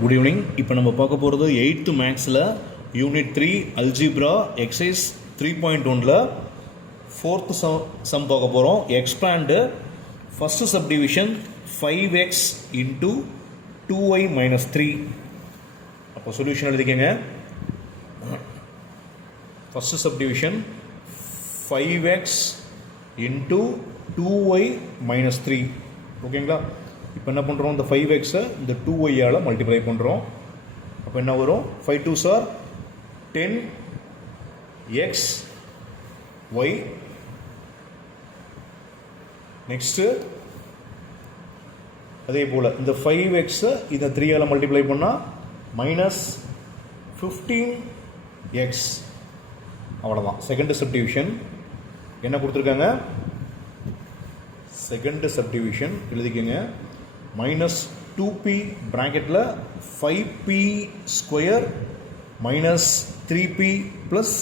Good evening. இப்போ நம்ம பார்க்க போகிறது 8th மேக்ஸில் யூனிட் 3 அல்ஜிப்ரா எக்ஸைஸ் 3.1ல் 4th சம் பார்க்க போகிறோம். Expand first subdivision 5x into 2y minus 3. அப்போ சொல்யூஷன் எழுதிக்கங்க. First subdivision 5x into 2y minus 3. ஓகேங்களா? இப்போ என்ன பண்ணுறோம், இந்த 5xை இந்த 2yயால் மல்டிப்ளை பண்ணுறோம். அப்போ என்ன வரும், 5 2s are 10x y. Next அதே போல் இந்த 5xை இந்த 3யால் மல்டிப்ளை பண்ணால் மைனஸ் 15x. அவ்வளோதான். செகண்ட் சப்டிவிஷன் என்ன கொடுத்துருக்காங்க, செகண்ட் சப்டிவிஷன் எழுதிக்கங்க. மைனஸ் 2p ப்ராக்கெட்டில் 5p square minus 3p plus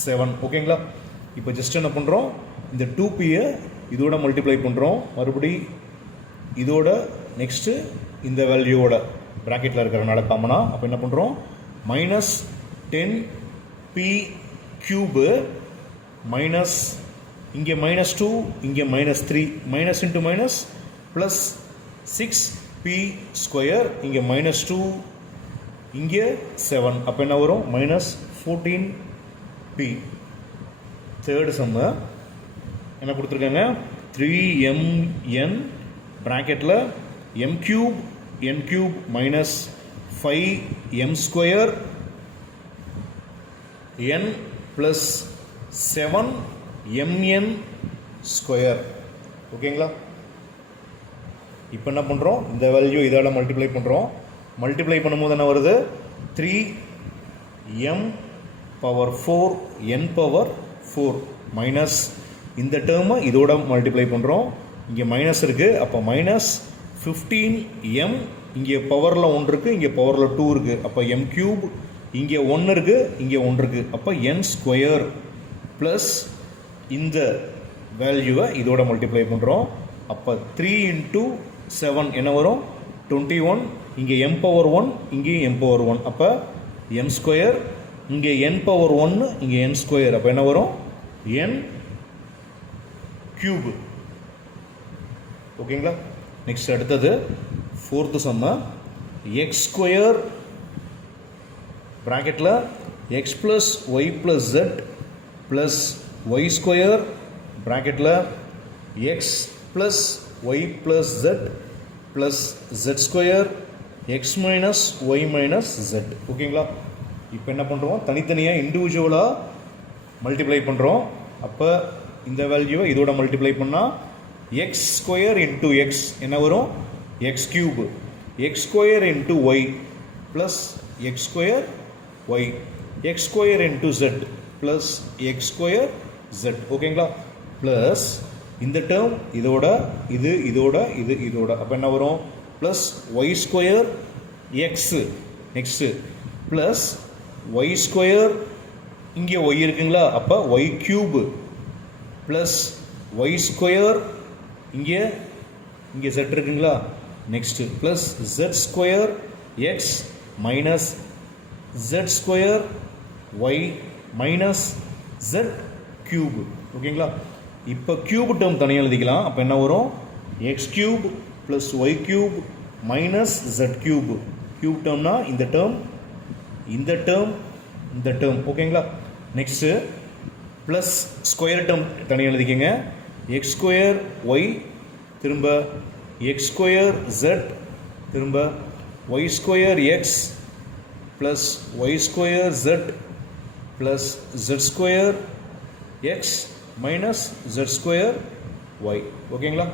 7. ஓகேங்களா? இப்போ ஜஸ்ட் என்ன பண்ணுறோம், இந்த 2pயை இதோட மல்டிப்ளை பண்ணுறோம், மறுபடி இதோட நெக்ஸ்ட்டு இந்த வேல்யூவோட ப்ராக்கெட்டில் இருக்கிறனால காமனா. அப்போ என்ன பண்ணுறோம், மைனஸ் 10p க்யூபு மைனஸ் இங்கே மைனஸ் 2 இங்கே minus 3, minus into minus plus 6p square இங்கே மைனஸ் 2 இங்கே 7. அப்போ என்ன வரும், மைனஸ் 14p. தேர்டு சம்மு என்ன கொடுத்துருக்காங்க, 3mn ப்ராக்கெட்டில் m cube n cube minus 5m square n plus 7mn square. ஓகேங்களா? இப்போ என்ன பண்ணுறோம், இந்த வேல்யூ இதால் மல்டிப்ளை பண்ணுறோம். மல்டிப்ளை பண்ணும்போது என்ன வருது, 3m power 4 n power 4 minus இந்த டேர்மை இதோட மல்டிப்ளை பண்ணுறோம். இங்கே மைனஸ் இருக்குது, அப்போ மைனஸ் 15m. இங்கே பவரில் 1 இருக்குது, இங்கே பவரில் 2 இருக்குது. அப்போ m க்யூப் இங்கே 1 இருக்குது, இங்கே 1 இருக்குது. அப்போ n ஸ்கொயர் ப்ளஸ் இந்த வேல்யூவை இதோட மல்டிப்ளை பண்ணுறோம். அப்போ 3 இன்ட்டு 7 என்ன வரும், 21. இங்கே m பவர் 1 இங்கே m பவர் 1. அப்போ m ஸ்கொயர் இங்கே n பவர் 1 இங்கே n ஸ்கொயர். அப்போ என்ன வரும், n க்யூப். ஓகேங்களா? நெக்ஸ்ட் அடுத்தது ஃபோர்த்து சம்ம எக்ஸ் ஸ்கொயர் ப்ராக்கெட்டில் x plus y plus z plus y square ப்ராக்கெட்டில் x plus y plus z plus z square x minus y minus z. ஓகேங்களா? இப்போ என்ன பண்ணுறோம், தனித்தனியாக இண்டிவிஜுவலாக மல்டிப்ளை பண்ணுறோம். அப்போ இந்த வேல்யூவை இதோட மல்டிப்ளை பண்ணால் எக்ஸ் ஸ்கொயர் இன்ட்டு எக்ஸ் என்ன வரும், x cube. X square into y plus x square y. X square into z plus x square z. ஓகேங்களா? ப்ளஸ் இந்த டேர்ம் இதோட இது இதோட இது இதோட. அப்போ என்ன வரும், plus y square x next plus y square இங்கே ஒய் இருக்குங்களா, அப்போ y cube plus y square இங்கே இங்கே ஜெட் இருக்குங்களா, next plus z square x minus z square y minus z cube. ஓகேங்களா? இப்போ க்யூப் டேர்ம் தனியாக எழுதிக்கலாம். அப்போ என்ன வரும், x cube plus y cube minus z cube. Cube டேர்ம்னா இந்த டேர்ம் இந்த டேர்ம் இந்த டேர்ம். ஓகேங்களா? நெக்ஸ்ட்டு ப்ளஸ் ஸ்கொயர் டேர்ம் தனியாக எழுதிக்கங்க. எக்ஸ் ஸ்கொயர் ஒய் திரும்ப எக்ஸ் ஸ்கொயர் ஜெட் திரும்ப y square x plus y square z plus z square x minus z square y. ஓகேங்களா?